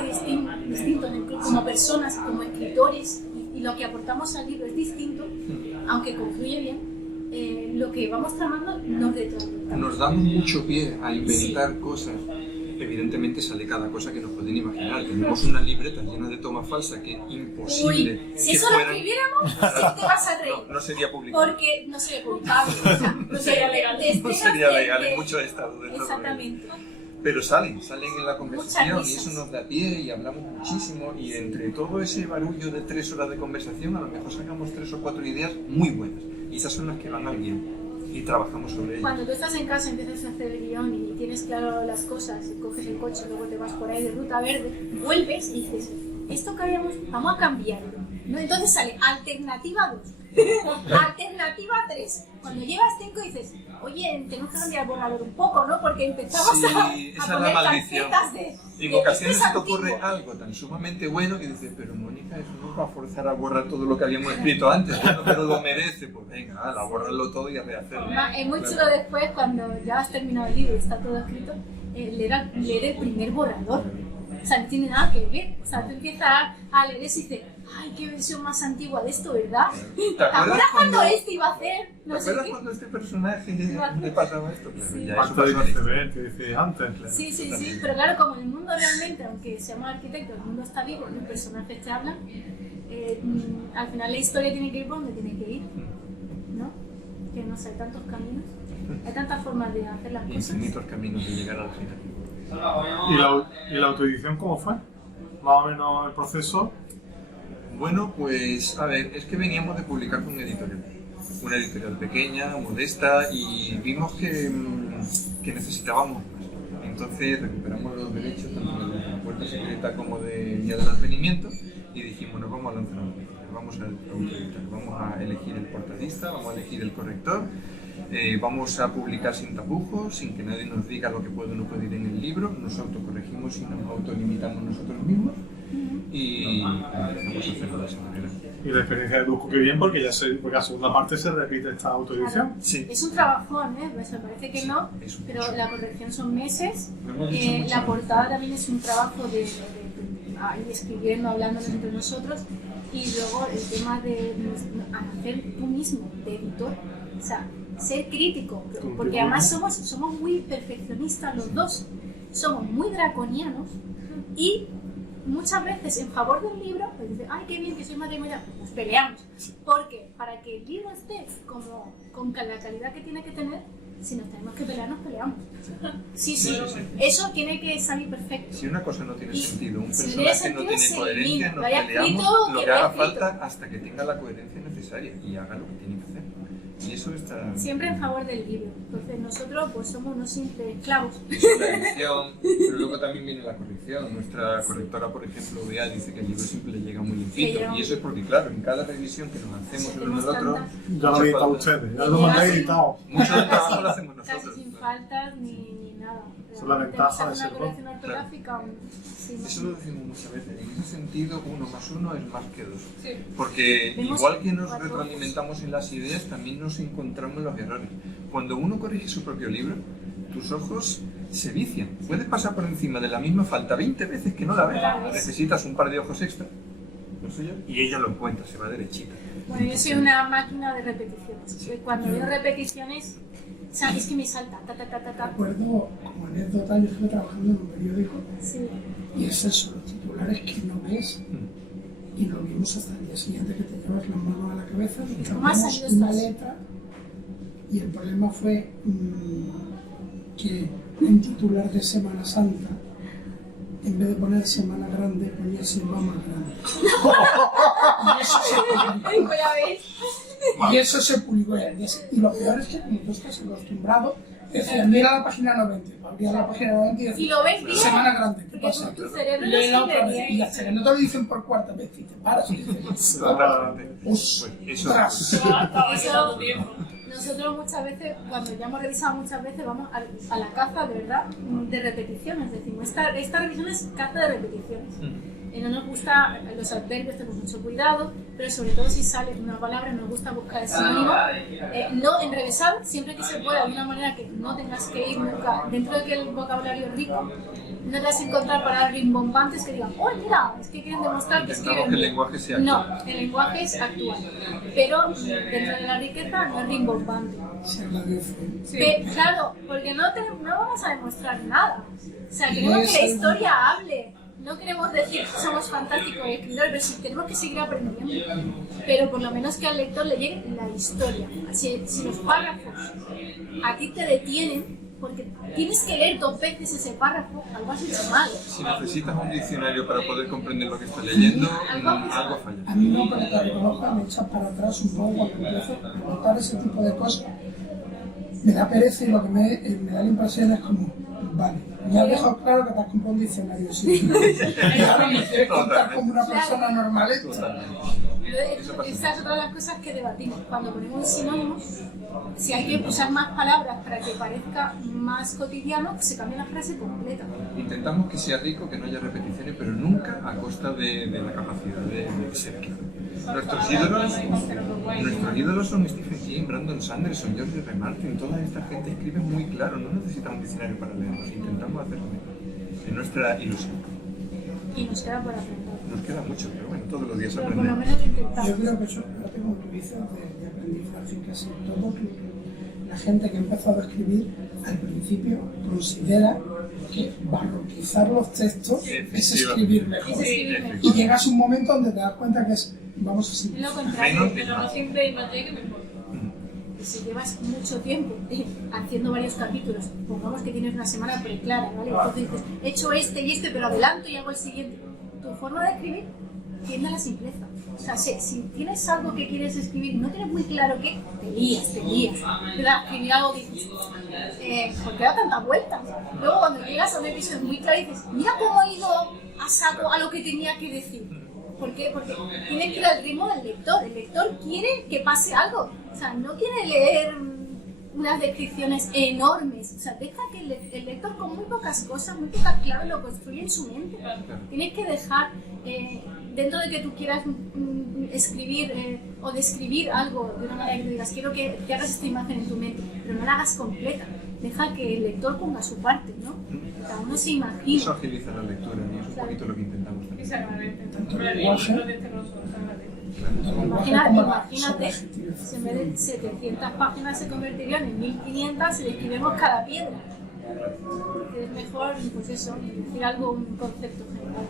distintos como personas, como escritores, y lo que aportamos al libro es distinto, aunque confluye bien, lo que vamos tramando nos retroalimentamos. Nos damos mucho pie a inventar cosas. Evidentemente sale cada cosa que nos pueden imaginar. Tenemos una libreta llena de tomas falsas que es imposible Uy, si que eso lo fueran... escribiéramos, sí te vas a reír. No sería publicado. Porque no sería publicable, o sea, no sería legal. No sería legal en muchos estados de todo. Exactamente. Pero salen en la conversación Muchas y risas. eso nos da pie y hablamos muchísimo y entre todo ese barullo de 3 horas de conversación a lo mejor sacamos 3 o 4 ideas muy buenas y esas son las que van al guión y trabajamos sobre ellas. Cuando tú estás en casa, empiezas a hacer el guión y tienes claro las cosas y coges el coche, luego te vas por ahí de ruta verde, vuelves y dices, esto que habíamos, vamos a cambiarlo. ¿No? Entonces sale alternativa 2, alternativa 3. Cuando llevas 5 dices, oye, tenemos que cambiar el borrador un poco, ¿no? Porque empezamos Sí, a esa es poner la maldición. tarjetas de En ocasiones esto se es te ocurre antiguo. algo tan sumamente bueno que dices, pero Mónica, eso nos va a forzar a borrar todo lo que habíamos escrito antes, bueno, pero lo merece, pues venga, a borrarlo todo y a rehacerlo. Es muy chulo después, cuando ya has terminado el libro y está todo escrito, leer el primer borrador. O sea, no tiene nada que ver. O sea, tú empiezas a leer eso y dices, ay, qué versión más antigua de esto, ¿verdad? ¿Te acuerdas cuando este iba a hacer? ¿Te No sé acuerdas qué. cuando este personaje le pasaba esto? Claro, Sí. ya eso Pacto pasó de en la historia. iceberg que dice antes. Claro. Sí, sí, sí, pero claro, como en el mundo realmente, aunque seamos arquitectos, el mundo está vivo, los personajes te hablan, al final la historia tiene que ir por donde tiene que ir, ¿no? Que no sé, hay tantos caminos, hay tantas formas de hacer las cosas. Infinitos caminos de llegar al final. ¿Y la autoedición cómo fue? Más o menos el proceso. Bueno, pues a ver, es que veníamos de publicar con una editorial pequeña, modesta, y vimos que necesitábamos más. Entonces recuperamos los derechos tanto de la puerta secreta como de Día del Advenimiento y dijimos, nos vamos a lanzar un editor, vamos a autoeditar, vamos a elegir el portadista, vamos a elegir el corrector, vamos a publicar sin tapujos, sin que nadie nos diga lo que puede o no puede ir en el libro, nos autocorregimos y nos autolimitamos nosotros mismos y empezamos a hacerlo de esa manera. Y la experiencia de Dusko, que bien, porque ya porque la segunda parte se repite esta autoedición. Sí. Es un trabajón, pues me parece que Sí, no, es un pero mucho. la corrección son meses. Lo hemos dicho muchas La veces. portada también es un trabajo de ahí escribiendo, hablándonos entre nosotros. Y luego el tema de hacer tú mismo, de editor, o sea, ser crítico, porque además somos muy perfeccionistas los dos, somos muy draconianos y muchas veces en favor del libro, pues dicen, ay, qué bien que soy matrimonio, pues nos peleamos. Porque para que el libro esté con la calidad que tiene que tener, si nos tenemos que pelear, nos peleamos. Sí. Eso tiene que salir perfecto. Si una cosa no tiene Y sentido, un si personaje no no tiene tiene sentido, coherencia, se nos elimina. Vaya peleamos escrito, lo que que haga vaya escrito. falta hasta que tenga la coherencia necesaria y haga lo que tiene que hacer. Y eso está... Siempre en favor del libro. Entonces nosotros pues somos unos simples esclavos. La edición, pero luego también viene la corrección. Nuestra correctora, por ejemplo, Bea, dice que el libro siempre le llega muy limpito. llega Y eso es porque, claro, en cada revisión que nos hacemos uno Tenemos del otro, tantas- Ya lo he editado ustedes, ya lo mandé editado. mucho del trabajo lo hacemos Casi nosotros. sin faltas ni nada. Esa es la ventaja de Una ser corrección dos. ortográfica, sí, Eso lo decimos muchas veces. En ese sentido, 1 más 1 es más que 2. Sí. Porque Vemos igual que nos cuatro retroalimentamos en las ideas, también nos encontramos en los errores. Cuando uno corrige su propio libro, tus ojos se vician. Puedes pasar por encima de la misma falta 20 veces que no la ves. Necesitas un par de ojos extra, los suyos, y ella lo encuentra, se va derechita. Bueno, yo soy una máquina de repeticiones. Cuando veo repeticiones, o sea, es que me salta, Recuerdo como anécdota, yo estuve trabajando en un periódico Sí. y es eso, los titulares que no ves y lo vimos hasta el día siguiente que te llevas las manos a la cabeza y ¿Cómo ha cambiamos salido una esto? letra y el problema fue que en titular de Semana Santa en vez de poner Semana Grande ponía Semana Grande y eso se publicó. Pues ya veis. Y eso se publicó ya. Y lo peor es que como tú estás acostumbrado, decían, mira la página 90, abría la página 90 y Y decía, lo ves bien. Semana Grande, ¿qué Porque pasa? tu cerebro lo Léela otra escribe vez. bien. Y hasta que no te lo dicen por cuarta vez, y te paras y dices, Totalmente. Pues eso. ostras. Estaba quitando tiempo. Nosotros muchas veces, cuando ya hemos revisado muchas veces, vamos a la caza de verdad de repeticiones. Decimos, esta revisión es caza de repeticiones. No nos gusta los adverbios, tenemos mucho cuidado, pero sobre todo si sale una palabra nos gusta buscar el sinónimo. No enrevesado, siempre que se pueda, de una manera que no tengas que ir nunca, dentro de que el vocabulario es rico, no te vas a encontrar palabras rimbombantes que digan, oh mira, es que quieren demostrar que Intentamos escriben que el bien. lenguaje sea No, actual. el lenguaje es actual, pero dentro de la riqueza no es rimbombante. Se agradece. Sí. Claro, porque no vamos a demostrar nada. O sea, queremos que la historia hable. No queremos decir que somos fantásticos escritores, pero sí tenemos que seguir aprendiendo. Pero por lo menos que al lector le llegue la historia. Si los párrafos a ti te detienen, porque tienes que leer 2 veces ese párrafo, algo has hecho mal. Si necesitas un diccionario para poder comprender lo que estás leyendo, algo falla. A mí no, pero te reconozco, me echa para atrás un poco cuando empiezo a notar ese tipo de cosas. Me da pereza y lo que me da la impresión es como, vale, me has dejado claro que te has comprado un diccionario, sí. Y ahora me quieres contar como una persona normal esto. Totalmente. Esta es otra de las cosas que debatimos. Cuando ponemos sinónimos, si hay que usar más palabras para que parezca más cotidiano, pues se cambia la frase completa. Intentamos que sea rico, que no haya repeticiones, pero nunca a costa de la capacidad de ser claro. Nuestros ídolos son Stephen King, Brandon Sanderson, George R. Martin, toda esta gente escribe muy claro, no necesitamos un diccionario para leerlos, intentamos hacerlo mejor. Es nuestra ilusión. Y nos queda por aprender. Nos queda mucho, pero bueno, todos los días Pero por lo aprendemos. menos lo intentamos. Yo creo que eso es parte, como tú dices, de aprendizaje, casi todo la gente que ha empezado a escribir al principio considera que barroquizar los textos es escribir mejor. Es escribir mejor. Y llegas a un momento donde te das cuenta que es, vamos a Es simplificar. lo contrario. Menos Pero no siempre más llegue mejor. Y si llevas mucho tiempo haciendo varios capítulos, pongamos que tienes una semana preclara, ¿vale? Entonces dices, he hecho este y este, pero adelanto y hago el siguiente. Tu forma de escribir tiende a la simpleza. O sea, si tienes algo que quieres escribir y no tienes muy claro qué, te lías. Te das a escribir algo que dices, ¿por qué da tantas vueltas? Luego cuando llegas a un episodio muy claro dices, mira cómo he ido a saco a lo que tenía que decir. ¿Por qué? Porque tienes que ir al ritmo del lector. El lector quiere que pase algo. O sea, no quiere leer unas descripciones enormes. O sea, deja que el lector con muy pocas cosas, muy pocas claves, lo construye en su mente. Tienes que dejar, dentro de que tú quieras escribir o describir algo de una manera que tú digas, quiero que hagas esta imagen en tu mente, pero no la hagas completa. Deja que el lector ponga su parte, ¿no? Cada uno se imagina. Eso agiliza la lectura y es un poquito lo que intentamos también. Y se agradece. Pero el libro de terror solo se agradece. Imagínate, si en vez de 700 páginas se convertirían en 1500 si describimos cada piedra. Es mejor, pues eso, decir algo, un concepto general.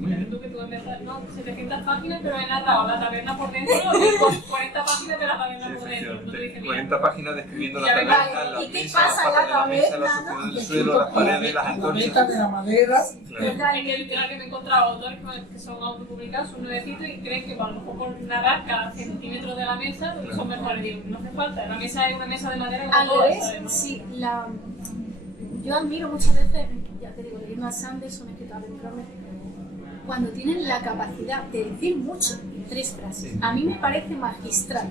Imagínate tú que tú en verdad, no, 700 páginas, pero he narrado la taberna por dentro y con 40 páginas de la taberna por dentro. Tú dices, 40 páginas describiendo la Ya taberna, venga, la ¿y qué mesa, pasa en la la mesa, la taberna, suciedad del suelo, las paredes, las La antorchas. meta de la madera. Claro. Es que literal que me he encontrado autores que son autopublicados, son nuevecitos y creen que a lo mejor por narrar cada centímetro de la mesa son mejores. Digo, no hace falta, la mesa es una mesa de madera como Al todas, revés, ¿sabes? sí, yo admiro muchas veces, ya te digo, leyendo a Sanderson, escritor de Cromer, cuando tienen la capacidad de decir mucho en 3 frases. A mí me parece magistral.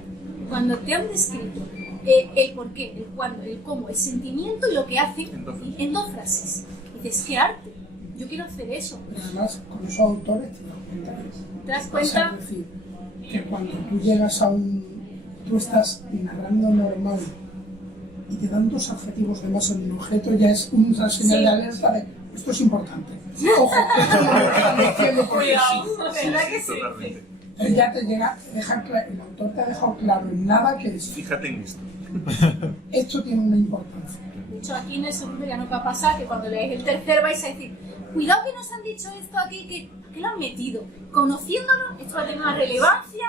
Cuando te han descrito el por qué, el cuándo, el cómo, el sentimiento y lo que hacen en 2 frases. Y dices, qué arte, yo quiero hacer eso. Pero además, con esos autores ¿Te das es cuenta? decir, que cuando tú llegas a tú estás narrando normal y te dan 2 adjetivos de más en un objeto, ya es una señal de alerta de esto es importante. Ojo, esto no lo están diciendo porque sí. ¿Verdad que sí? Totalmente. Ya te llega, el autor te ha dejado claro en nada que es, Fíjate en esto. esto tiene una importancia. De hecho, aquí en el segundo ya no va a pasar que cuando leáis el tercero vais a decir, cuidado que nos han dicho esto aquí, que lo han metido. Conociéndolo, esto va a tener una relevancia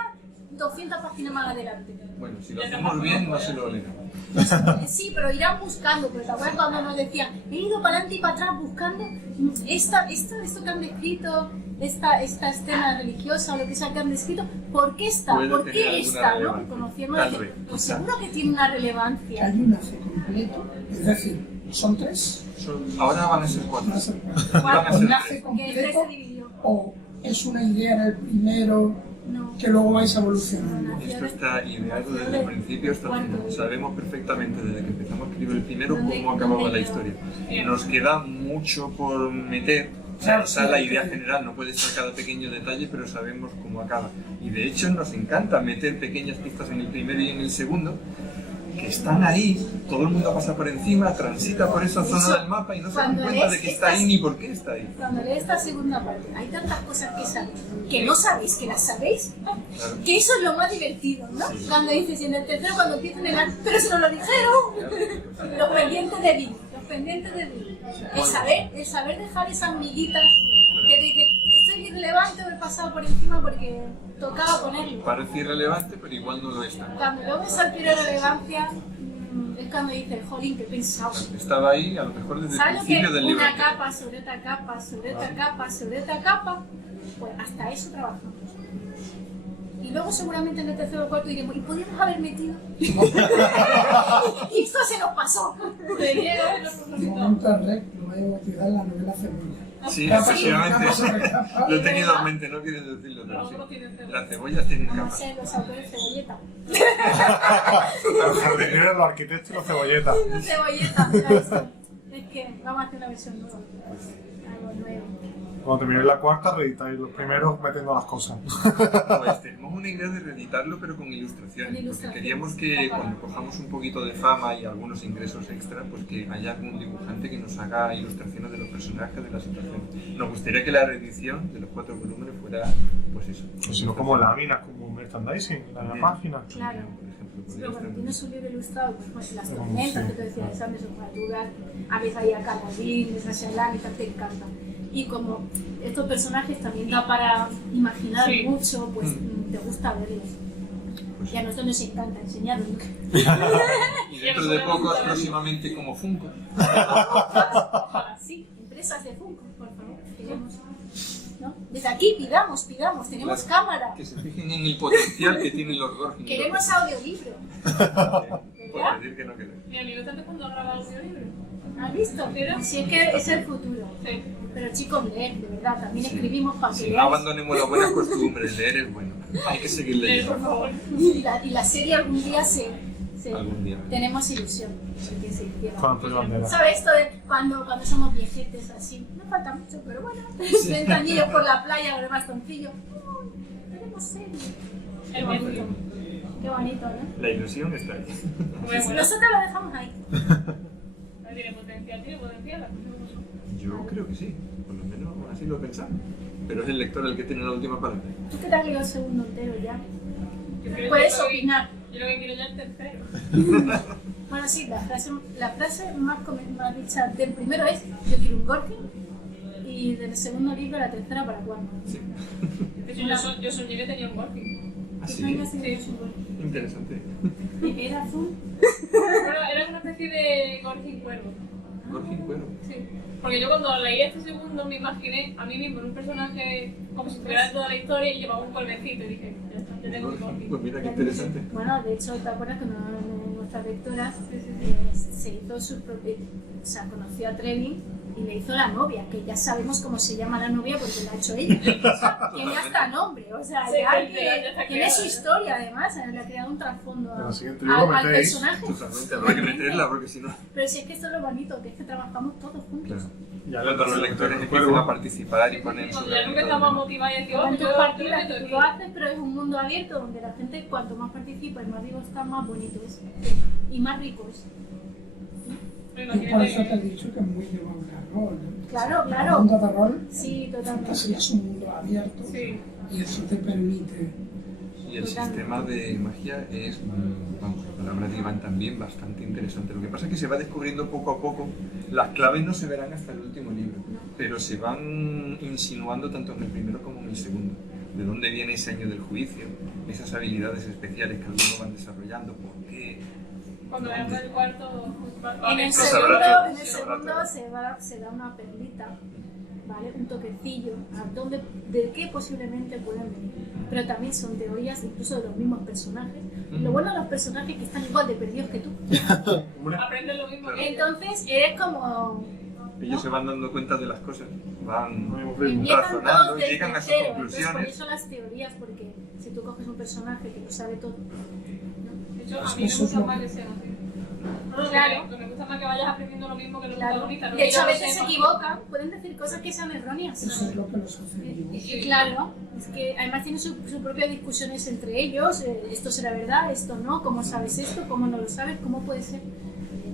200 páginas más adelante. Bueno, si lo hacemos bien, no se lo leerán. Sí, pero irán buscando, porque te acuerdas cuando nos decían, he ido para adelante y para atrás buscando esto que han descrito, esta escena religiosa o lo que sea que han descrito, ¿por qué está? Puede ¿Por tener qué alguna está? ¿No? relevancia. Conociendo, Tal vez, pues quizá. seguro que tiene una Que relevancia. hay un AC completo, es decir, son 3, Ahora van a ser 4. van a ser 4. Van a Un ser AC 3. Que el 3 completo se dividió. o es una idea en el primero No. que luego vais evolucionando. Esto está ideado desde el principio hasta el final. Sabemos perfectamente desde que empezamos a escribir el primero cómo acababa la historia. Nos queda mucho por meter. O sea, esa es la idea general, no puede ser cada pequeño detalle, pero sabemos cómo acaba. Y de hecho nos encanta meter pequeñas pistas en el primero y en el segundo, que están ahí, todo el mundo pasa por encima, transita por esa zona del mapa y no se dan Cuando cuenta de lees que está ahí ni por qué está ahí. Cuando lees esta segunda parte, hay tantas cosas que sabéis, que no sabéis, que las sabéis, Claro. que eso es lo más divertido, ¿no? Sí. Cuando dices, y en el tercero, cuando empiezan a hablar, pero se nos lo dijeron, los pendientes de Bill, los pendientes de Bill. El saber dejar esas miguitas que te dicen, esto es irrelevante o he pasado por encima porque tocaba ponerlo. Parece irrelevante, pero igual no lo es tanto. Cuando luego se adquiere relevancia, es cuando dices, jolín, qué pensado. Estaba ahí a lo mejor desde el ¿Sabes lo que principio del libro. una capa sobre otra capa, sobre otra capa, sobre otra capa? Pues hasta eso trabajamos. Y luego seguramente en el tercero o cuarto diremos, ¿y podríamos haber metido? Y esto se nos pasó. En un momento en REC lo voy a bautizar la novela Cebolla. Sí, Capa sobre efectivamente. capa sobre capa. Lo he tenido en mente, no quieres decirlo, pero sí. Las cebollas tienen No capas. sé, los autores cebolleta. Los jardineros, los arquitectos y los cebolletas. Cebolleta, mira esto. Es que vamos a hacer una versión nueva. Algo nuevo. Cuando terminéis la cuarta, reeditáis los primeros metiendo las cosas. Pues tenemos una idea de reeditarlo, pero con ilustraciones. Con Porque ilustraciones. queríamos que cuando cojamos un poquito de fama y algunos ingresos extra, pues que haya algún dibujante que nos haga ilustraciones de los personajes, de las situaciones. Nos gustaría que la reedición de los 4 volúmenes fuera, pues eso. O si no, como láminas, como merchandising en la página. Claro. Por ejemplo, Sí, podría pero cuando estar tienes un libro ilustrado, pues las Sí. tormentas que te decía de Sanderson, para dudas, a veces hay a Caladín, a Sasha y tal, te encanta. Y como estos personajes también da para imaginar Sí. mucho, pues te gusta verlos. Pues Y a nosotros nos encanta enseñarlos. Y dentro de poco, próximamente como Funko. Sí, empresas de Funko, por favor, queremos. ¿no? Desde aquí pidamos, tenemos cámara. Que se fijen en el potencial que tienen los Gorgin. Queremos audiolibro. Por decir que no queremos. Mi amigo está empezando a grabar audiolibro. ¿Has visto? Si es que es el futuro. Sí. Pero chicos, leer, de verdad, también escribimos para que Si no leáis. abandonemos las buenas costumbres, leer es bueno. Hay que seguir leyendo. Por favor. Y la serie algún día Algún día. tenemos ilusión de que se hiciera. Con Antonio Banderas. ¿Sabes esto de cuando somos viejetes así? No falta mucho, pero bueno, 30 años por la playa con el bastoncillo. Tenemos serie. Es bonito. Qué bonito, ¿no? La ilusión está ahí. Bueno, bueno. Nosotros lo dejamos ahí. Tiene potencial, tiene potencial. Yo creo que sí, por lo menos así lo pensamos. Pero es el lector el que tiene la última palabra. ¿Tú qué te has leído el segundo entero ya? Yo creo Puedes que opinar. Yo lo que quiero ya es el tercero. Bueno, sí, la frase más dicha del primero es: yo quiero un Gorgin. Y del segundo libro, la tercera, ¿para cuándo? Sí. De hecho, yo soñé que tenía un Gorgin. Así. Interesante. Era azul. Bueno, era una especie de Gorgin cuervo. Gorgin Cuero. Sí. Porque yo cuando leí este segundo me imaginé a mí mismo en un personaje como si estuviera de toda la historia y llevaba un cuervecito y dije, ya está, ya tengo un Gorgin. Pues mira qué interesante. Bueno, de hecho, ¿te acuerdas que nuestra lectora se hizo su propia, o sea, conoció a Trevin y le hizo la novia, que ya sabemos cómo se llama la novia porque la ha hecho ella. Tiene hasta nombre, o sea, Sí, ya sí, ya está tiene creada, su ¿no? historia además, le ha creado un trasfondo En el siguiente libro al metéis. personaje. Totalmente, habrá que meterla porque si no. Pero si es que esto es lo bonito, que es que trabajamos todos juntos. Claro. Ya Cuando los lectores empiezan a participar y ponen su Cuando ya nunca estamos motivados y decimos, Con oh, tus yo partidas meto tú aquí. lo haces, pero es un mundo abierto donde la gente, cuanto más participa y más vivo está, más bonito es. Y más rico es. Pero Y por eso te he imagínate, dicho que es muy de rol. Claro, El claro. mundo de rol, Sí, la totalmente. fantasía es un mundo abierto sí. y eso te permite. Y el sistema de magia es, vamos, la palabra de Iván también, bastante interesante. Lo que pasa es que se va descubriendo poco a poco, las claves no se verán hasta el último libro, pero se van insinuando tanto en el primero como en el segundo. De dónde viene ese año del juicio, esas habilidades especiales que algunos van desarrollando, por qué. Cuando veamos el cuarto, En el Eso sabrá todo, segundo se da una perlita, ¿vale? Un toquecillo, de qué posiblemente pueden venir. Pero también son teorías incluso de los mismos personajes. Lo bueno de los personajes es que están igual de perdidos que tú. aprenden lo mismo. Claro. Entonces eres como... Ellos se van dando cuenta de las cosas, van Empiezan razonando todos y desde llegan a sus cero. Entonces, por conclusiones. eso las teorías, porque si tú coges un personaje que lo sabe todo, De hecho, a mí me gusta más que sean así. Claro. Me gusta más que vayas aprendiendo lo mismo que los claro. protagonistas. no De que hecho yo a lo veces se sepa. equivocan, pueden decir cosas que sean erróneas. Eso es lo que los hace vivos. Y claro, es que además tienen sus propias discusiones entre ellos, esto será verdad, esto no, cómo sabes esto, cómo no lo sabes, cómo puede ser.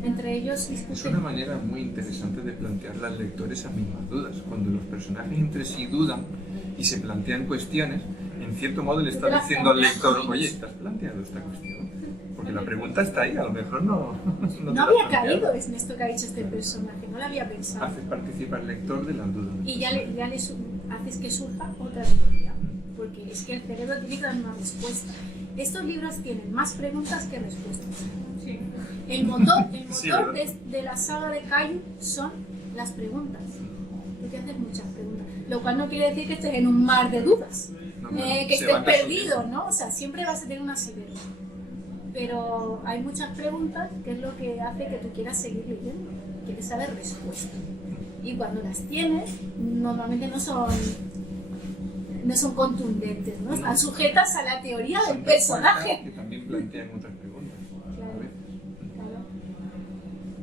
Entre ellos Es una discuten. manera muy interesante de plantearle al lector esas mismas dudas. Cuando los personajes entre sí dudan y se plantean cuestiones, en cierto modo le está diciendo al lector, oye, ¿te has planteado esta cuestión? Porque la pregunta está ahí, a lo mejor no te No la has había planteado. caído en esto que ha dicho este personaje, no lo había pensado. Haces participar al lector de las dudas. Y ya haces que surja otra teoría, porque es que el cerebro tiene que dar una respuesta. Estos libros tienen más preguntas que respuestas. Sí. El motor Sí, ¿verdad? de la saga de Caillou son las preguntas. Hay que hacer muchas preguntas. Lo cual no quiere decir que estés en un mar de dudas, No, que se estés van perdido, resolviendo. ¿no? O sea, siempre vas a tener una idea. Pero hay muchas preguntas que es lo que hace que tú quieras seguir leyendo. Quieres saber respuestas. Y cuando las tienes, normalmente no son contundentes, ¿no? Están sujetas a la teoría del Son personaje. respuestas que también plantean otras preguntas. Claro. A veces. Claro.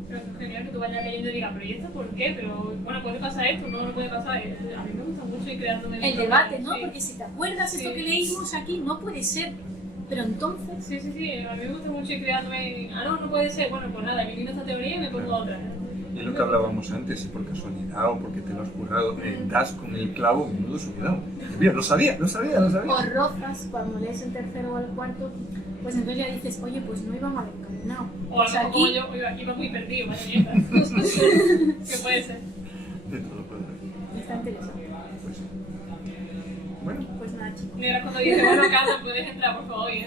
Pero es genial que tú vayas leyendo y digas, pero ¿y esto por qué? Pero bueno, puede pasar esto, no puede pasar. A mí me gusta mucho ir creándome El debate, ¿no? Sí. Porque si te acuerdas esto Sí. que leímos aquí, no puede ser. Pero entonces, Sí, a mí me gusta mucho ir creándome, no puede ser, bueno, pues nada, elimino esta teoría y me pongo otra. Y es lo que hablábamos antes, si por casualidad o porque te lo has jurado, das con el clavo, menudo subidón. Mira, lo sabía. o rozas cuando lees el tercero o el cuarto, pues entonces ya dices, oye, pues no iba mal encaminado. O a lo sea, mejor como aquí yo, oiga, iba muy perdido, vaya mierda. ¿Qué puede ser? De todo puede haber. está interesante. Pues sí. Bueno, Pues nada, chicos. Mira, cuando dice, bueno, Carlos, puedes entrar, por favor, ¿eh?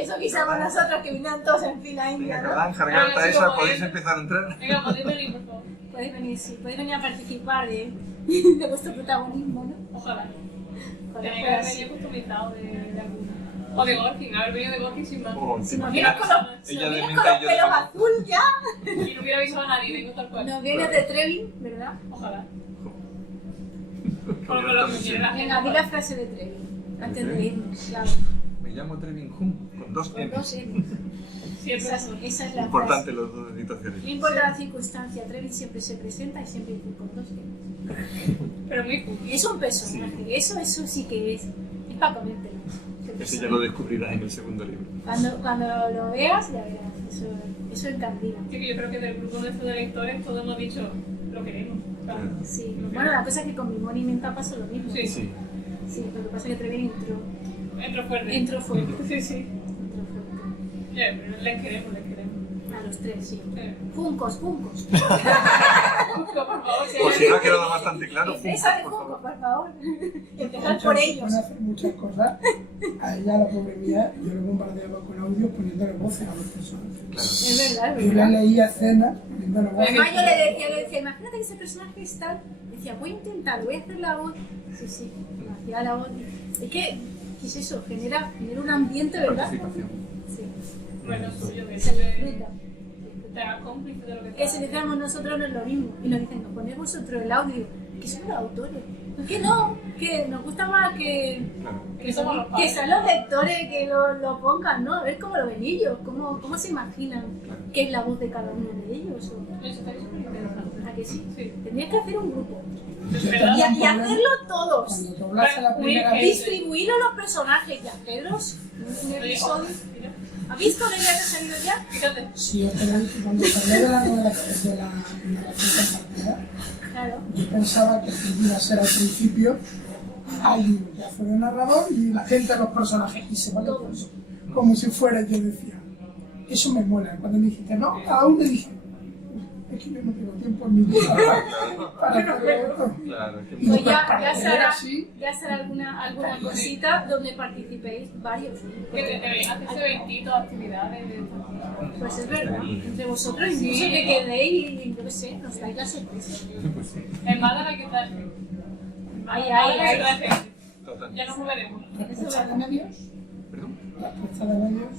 Eso quizás nosotros que vinieron todos en fila india, venga, ¿no? Carlán, Jargarta sí, esa, como podéis es. empezar a entrar. Venga, podéis venir, por favor. Podéis venir, sí, podéis venir a participar de vuestro protagonismo, ¿no? Ojalá. Ojalá Tenía que fuera haber así. venido customizado de alguna. O de Gorkin, haber venido de Gorkin sin más. Oh, Si ¿te nos imaginas? vienes con los, si Ella nos de vienes menta con y los yo de pelos limón. azul ya, Y no hubiera avisado a nadie, vengo tal cual. nos vienes de Trevin, ¿verdad? Ojalá. Con Por lo gran que quiere misión. la gente. Venga, di la frase de Trevin, antes de irnos, claro. Me llamo Trevin Hum, con dos Con N. dos N. Siempre Esa es la Importante frase. los dos deditos hacia No arriba. importa la circunstancia, Trevin siempre se presenta y siempre dice con dos N. Pero muy cool. Es un personaje, eso sí que es para comértelo. Ese ya lo descubrirás en el segundo libro. Cuando lo veas, ya verás, eso encandila. Sí, que yo creo que del grupo nuestro de lectores todos hemos dicho lo queremos. Claro. Sí, bueno, la cosa es que con mi Moni y Menta pasó lo mismo. Sí. Sí. Sí, lo que pasa es que Trevin Entro fuerte. entró fuerte. Sí, sí. Entró fuerte. Ya, pero les queremos. A los tres, sí. Eh. Funcos. Por favor, si Por hay si no ha quedado bastante claro, Empresa de por Funcos, favor. por favor. Empezar Muchas por se ellos. pueden hacer muchas cosas. A ella, la pobre mía, yo le bombardeaba con audios poniéndole voces a los personajes. Claro. Es verdad, es Yo le verdad. leía escenas poniéndole voces. Además yo le decía, imagínate que ese personaje es tal. Decía, voy a intentar, voy a hacer la voz. Sí, hacía la voz. Es que, ¿qué es eso? Genera un ambiente, ¿verdad? Participación. Sí. Bueno, sí, yo que Se te disfruta. hagas cómplice de lo que Que si le decíamos nosotros no es lo mismo. Y nos dicen, nos ponéis vosotros el audio. Que somos los autores. ¿Por qué no? Que nos gusta más que Claro. Que somos los que padres. sean los lectores que lo pongan, ¿no? A ver cómo lo ven ellos, cómo se imaginan qué es la voz de cada uno de ellos. Eso está súper interesante. ¿A que sí? Sí. Tendrías que hacer un grupo. Es Yo verdad. Y tenía- hacerlo todos. Cuando doblaste la primera Muy vez, Distribuirlo los personajes y hacerlos un episodio. ¿Has visto que ya te ha salido ya? Fíjate. si yo te lo dije, cuando hablé de la novela de la narración compartida, Claro. yo pensaba que iba a ser al principio hay un pedazo de narrador y la gente, los personajes, y se va todo eso. Como si fuera, yo decía, eso me mola. Cuando me dijiste, no, cada uno dije, es que yo no tengo tiempo en mi vida para hacer esto. Claro, es que Y Pues después, ya para hacer será, así, ya será alguna cosita donde participéis varios. Que te haces 20 actividades de estas cosas. Pues es verdad, entre vosotros incluso que quedéis y yo qué sé, nos dais la sorpresa. pues sí, En Málaga hay que traer gente. Ay, Málaga ay, hay que traer gente. total. Ya nos moveremos. la puesta de medios, ¿Perdón? la puesta de medios,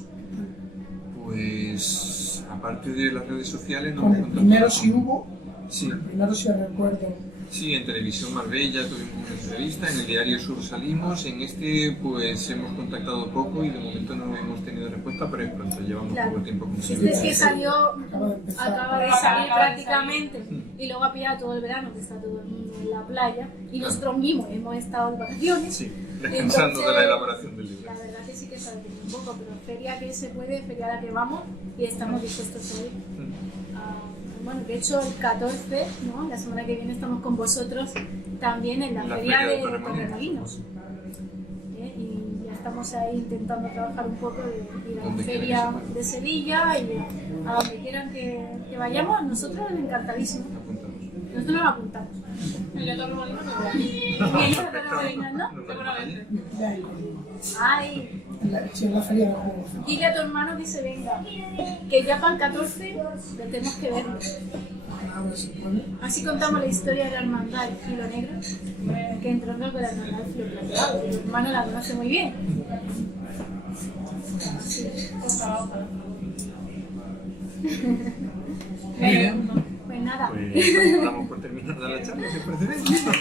Pues aparte de las redes sociales, no con me el contacto primero con- sí hubo, Sí, primero sí recuerdo. sí, en Televisión Marbella tuvimos una entrevista, en el Diario Sur salimos, en este pues hemos contactado poco y de momento no hemos tenido respuesta, pero es pronto, llevamos Claro. poco tiempo con Este es que salió, Acaba de empezar. acaba de salir prácticamente y luego ha pillado todo el verano que está todo el mundo en la playa y nosotros mismos hemos estado de vacaciones. Sí, descansando de la Entonces, elaboración del libro. La verdad que sí que se ha detenido un poco, pero feria que se puede, feria a la que vamos y estamos dispuestos a ir. Bueno, de hecho el 14, ¿no? La semana que viene estamos con vosotros también en la feria de Torremolinos. Y ya estamos ahí intentando trabajar un poco de ir a la Donde feria queráis, de Sevilla y a donde quieran que vayamos, nosotros encantadísimos. Apuntamos. Nosotros nos apuntamos. El de Torremolinos me voy. Bien, Torremolinos, ¿no? Seguramente. Ya hay con- Ay, sí, en la feria de juegos. dile a tu hermano que se venga, que ya para el 14 lo tenemos que ver. A ver si puede. Así contamos la historia de la hermandad del filo negro, que entronca con la hermandad del filo plateado. Tu hermano la conoce muy bien. Sí. Ojalá, ojalá. Muy bien. Pues nada. Pues estamos por terminar de la charla, ¿te parece bien? Ya estamos.